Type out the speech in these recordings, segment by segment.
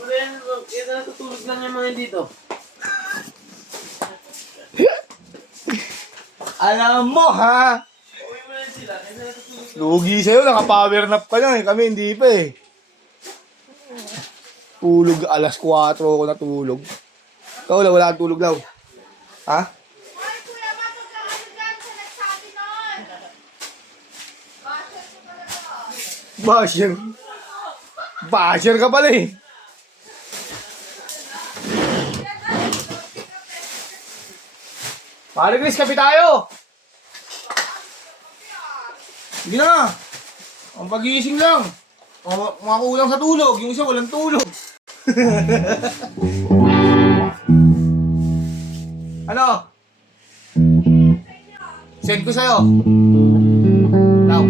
Ito natutulog lang yung mga dito. Alam mo ha? Uwi mo lang sila. Ito natutulog lang. Lugi sa'yo, naka-power nap ka lang eh. Kami hindi pa eh. Tulog, alas 4 ako natulog. Ikaw wala kang tulog daw. Ha? Hoy, Kuya Mato, ano dyan sa nagsabi nun? Basher ko talaga. Basher. Basher ka pala eh. Pare Chris, kapi tayo! Sige na! Ang pag-iising lang. Mga kulang sa tulog. Yung isa walang tulog. Ano? Send ko sa'yo. Now.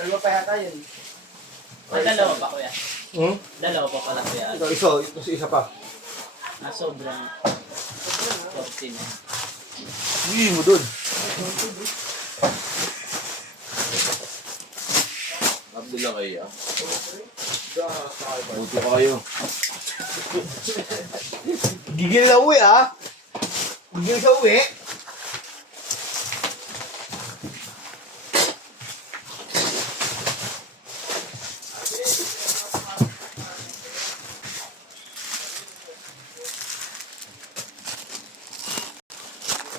Dalawa pa yata yun. Ay, dalawa pa kuya. Hmm? Dalawa pa pala kuya. Ito isa pa. Sobrang 14 na. Hindi mo dun. Abdul lang kayo. Buti pa kayo. Gigil na uwi ah. Gigil sa uwi.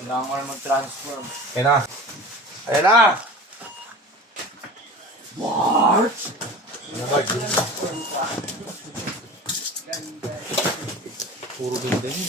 Kailangan ko na mag-transform. Ayan na. Ayan na. What? Puro ganda yun.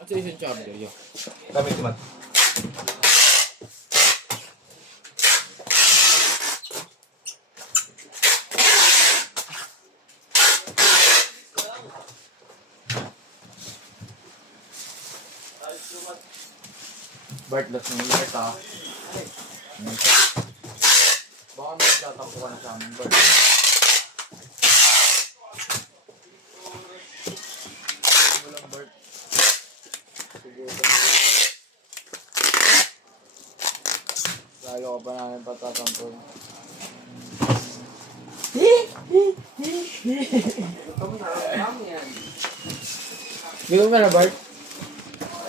At isang charger yun. Gamit naman. Bart, last ng Bart ha. Baka may tatampukan sa amin, Bart. Ano lang, Bart? Siguro. Lalo ka ba namin patatampukan? Gawin ka na, Bart?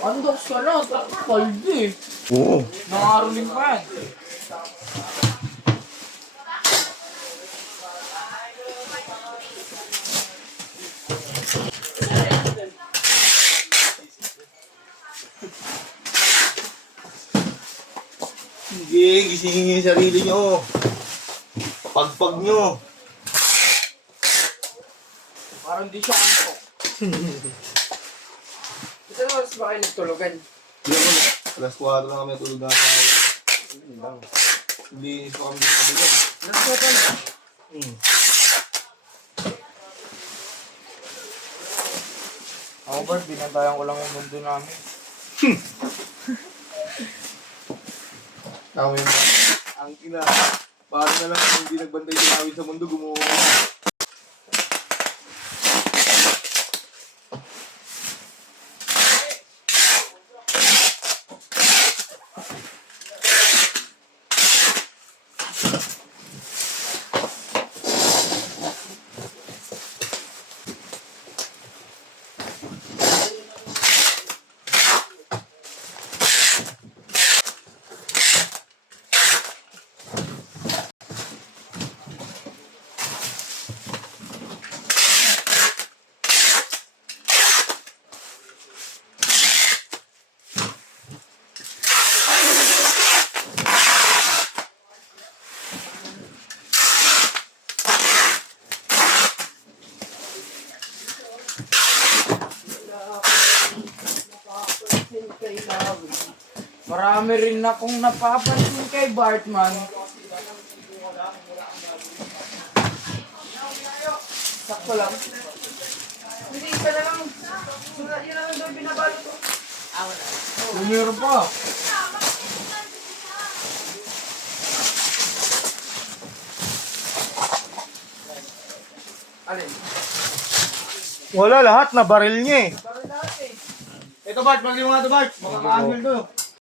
Andox ka na, kaldi. Oo. Nangaruling pa yan. Sige, gisingin niyo yung sarili niyo. Pagpag niyo. Parang di siya antok. Ito na oras ba kayo nagtulugan? Hindi ako na. Alas 4 na kami tulog na ako. Linis pa kami sa kabilang. Nagtulugan na. Ako Bart, binantayan ko lang yung mundo namin. Tama yun. Ang ina. Parang na lang kung hindi nagbantay si Awin sa mundo, gumawa ka na. Marami rin akong napapansin kay Bartman. Sakto lang. Hindi, isa na lang. Yun na lang doon binabalot ko. Meron pa. Alin? Wala, lahat na baril niya eh. Parang lahat eh. Ito Bart, pagli mo nga ito Bart. Makaka-angle to.